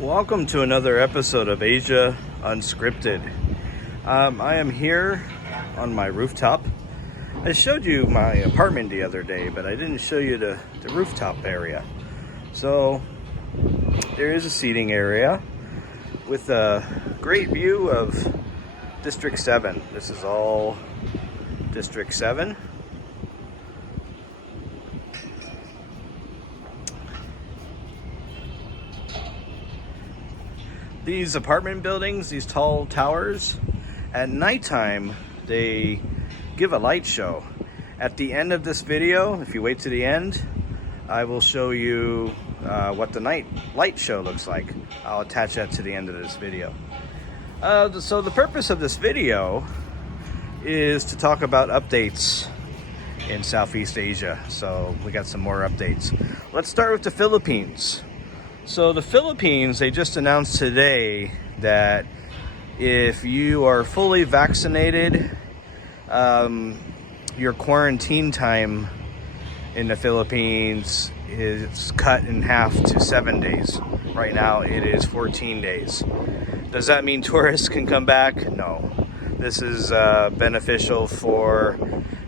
Welcome to another episode of Asia Unscripted. I am here on my rooftop. I showed you my apartment the other day, but I didn't show you the rooftop area. So there is a seating area with a great view of District 7. This is all District 7. These apartment buildings, these tall towers, at nighttime, they give a light show. At the end of this video, if you wait to the end, I will show you what the night light show looks like. I'll attach that to the end of this video. So the purpose of this video is to talk about updates in Southeast Asia. So we got some more updates. Let's start with the Philippines. So the Philippines, they just announced today that if you are fully vaccinated, your quarantine time in the Philippines is cut in half to 7 days. Right now it is 14 days. Does that mean tourists can come back? No. This is beneficial for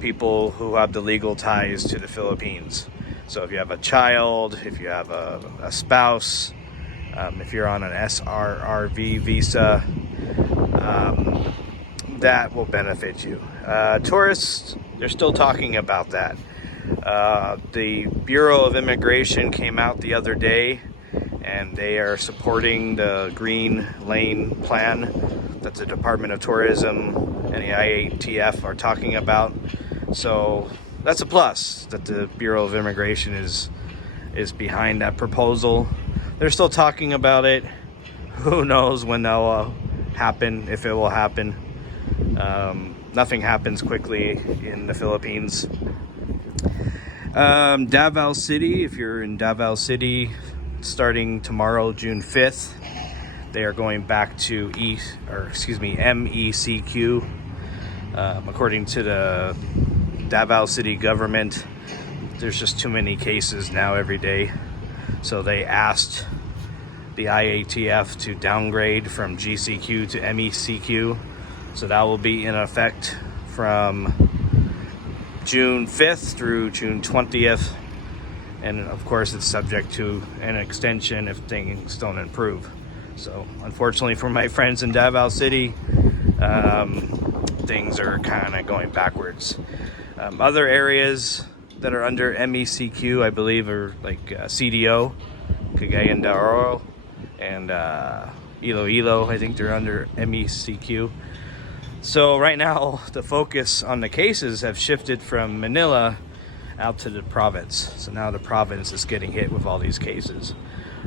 people who have the legal ties to the Philippines. So if you have a child, if you have a spouse, if you're on an SRRV visa, that will benefit you. Tourists, they're still talking about that. The Bureau of Immigration came out the other day and they are supporting the Green Lane plan that the Department of Tourism and the IATF are talking about. So that's a plus that the Bureau of Immigration is behind that proposal. They're still talking about it. Who knows when that will happen, if it will happen. Nothing happens quickly in the Philippines. Davao City, if you're in Davao City, starting tomorrow, June 5th, they are going back to MECQ. According to the Davao City government, there's just too many cases now every day. So they asked the IATF to downgrade from GCQ to MECQ. So that will be in effect from June 5th through June 20th. And of course, it's subject to an extension if things don't improve. So unfortunately for my friends in Davao City, things are kind of going backwards. Other areas that are under MECQ, I believe, are like CDO, Cagayan de Oro, and Iloilo. I think they're under MECQ. So right now, the focus on the cases have shifted from Manila out to the province. So now the province is getting hit with all these cases.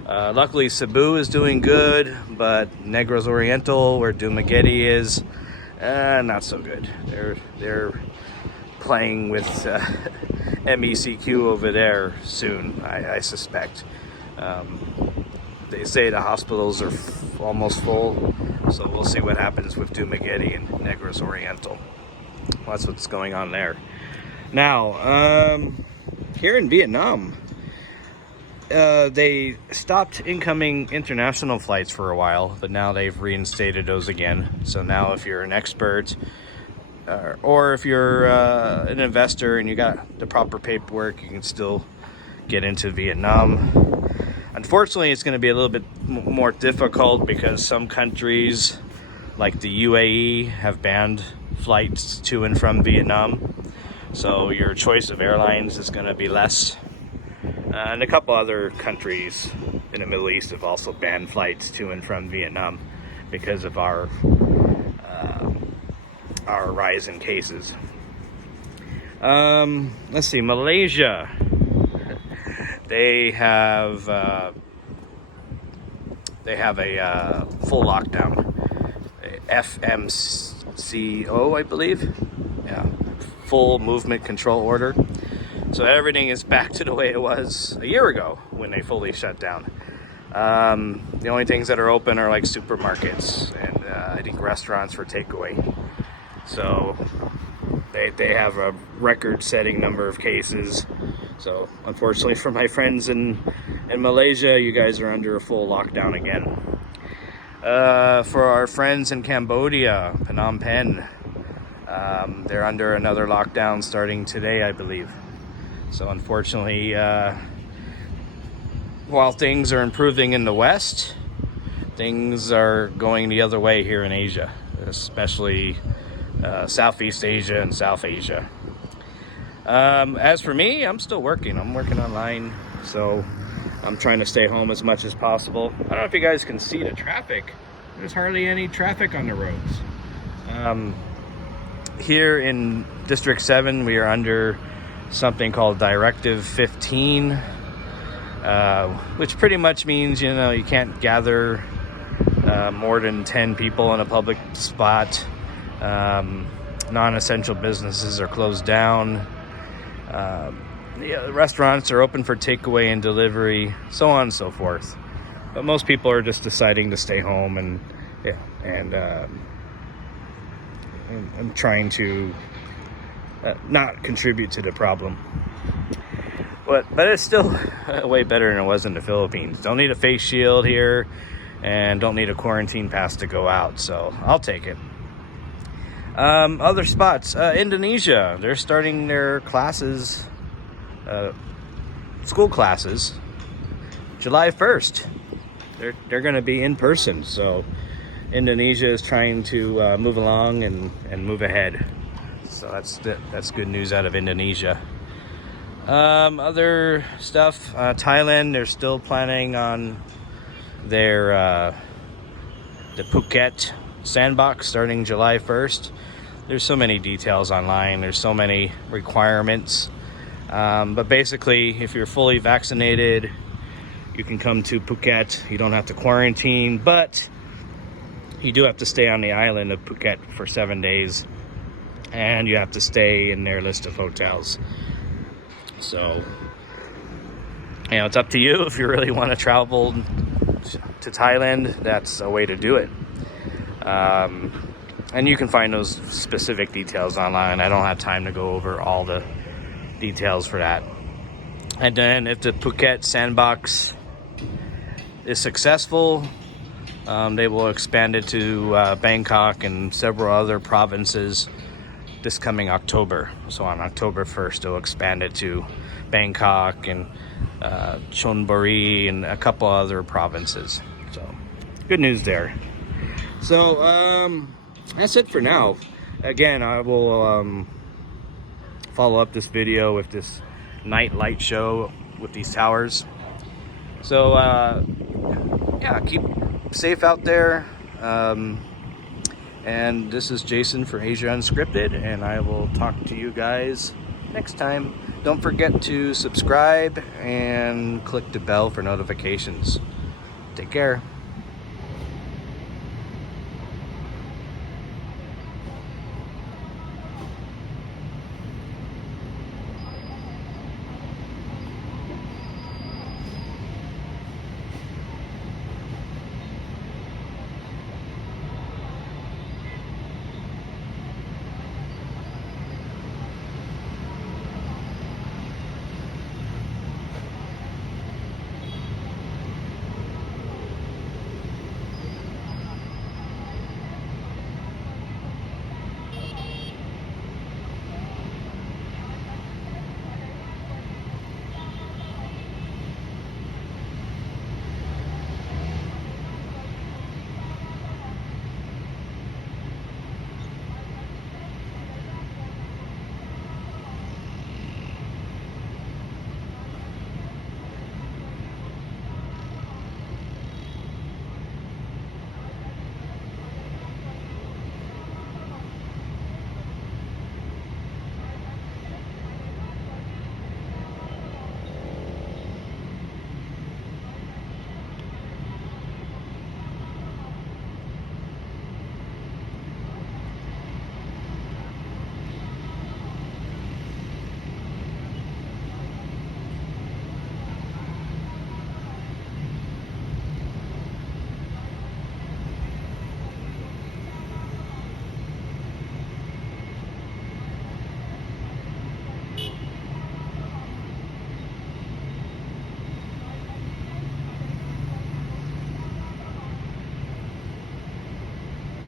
Luckily, Cebu is doing good, but Negros Oriental, where Dumaguete is, not so good. They're playing with MECQ over there soon, I suspect. They say the hospitals are almost full, so we'll see what happens with Dumaguete and Negros Oriental. Well, that's what's going on there. Now, here in Vietnam, they stopped incoming international flights for a while, but now they've reinstated those again. So now if you're an expert, or if you're an investor and you got the proper paperwork, you can still get into Vietnam. Unfortunately, it's going to be a little bit more difficult because some countries, like the UAE, have banned flights to and from Vietnam. So your choice of airlines is going to be less. And a couple other countries in the Middle East have also banned flights to and from Vietnam because of our rise in cases. Let's see, Malaysia. They have a full lockdown. FMCO, I believe. Yeah, full movement control order. So everything is back to the way it was a year ago when they fully shut down. The only things that are open are like supermarkets and I think restaurants for takeaway. So they have a record-setting number of cases. So unfortunately for my friends in In Malaysia, you guys are under a full lockdown again. For our friends in Cambodia, Phnom Penh, they're under another lockdown starting today, I believe. So unfortunately, while things are improving in the West, things are going the other way here in Asia, especially Southeast Asia and South Asia. As for me, I'm still working. I'm working online, so I'm trying to stay home as much as possible. I don't know if you guys can see the traffic. There's hardly any traffic on the roads. Here in District 7, we are under something called Directive 15, which pretty much means, you know, you can't gather more than 10 people in a public spot. Non-essential businesses are closed down. The restaurants are open for takeaway and delivery, so on and so forth. But most people are just deciding to stay home and trying to not contribute to the problem. But it's still way better than it was in the Philippines. Don't need a face shield here and don't need a quarantine pass to go out, so I'll take it. Other spots, Indonesia, they're starting their classes, school classes, July 1st. They're going to be in person, so Indonesia is trying to move along and move ahead. So that's good news out of Indonesia. Other stuff, Thailand, they're still planning on their the Phuket sandbox starting July 1st. There's so many details online. There's so many requirements. But basically, if you're fully vaccinated, you can come to Phuket. You don't have to quarantine, but you do have to stay on the island of Phuket for 7 days, and you have to stay in their list of hotels. So, you know, it's up to you. If you really want to travel to Thailand, that's a way to do it. And you can find those specific details online. I don't have time to go over all the details for that. And then if the Phuket sandbox is successful, they will expand it to Bangkok and several other provinces this coming October. So on October 1st, they'll expand it to Bangkok and Chonburi and a couple other provinces. So good news there. So that's it for now. Again, I will follow up this video with this night light show with these towers. So yeah, keep safe out there. And this is Jason for Asia Unscripted, and I will talk to you guys next time. Don't forget to subscribe and click the bell for notifications. Take care.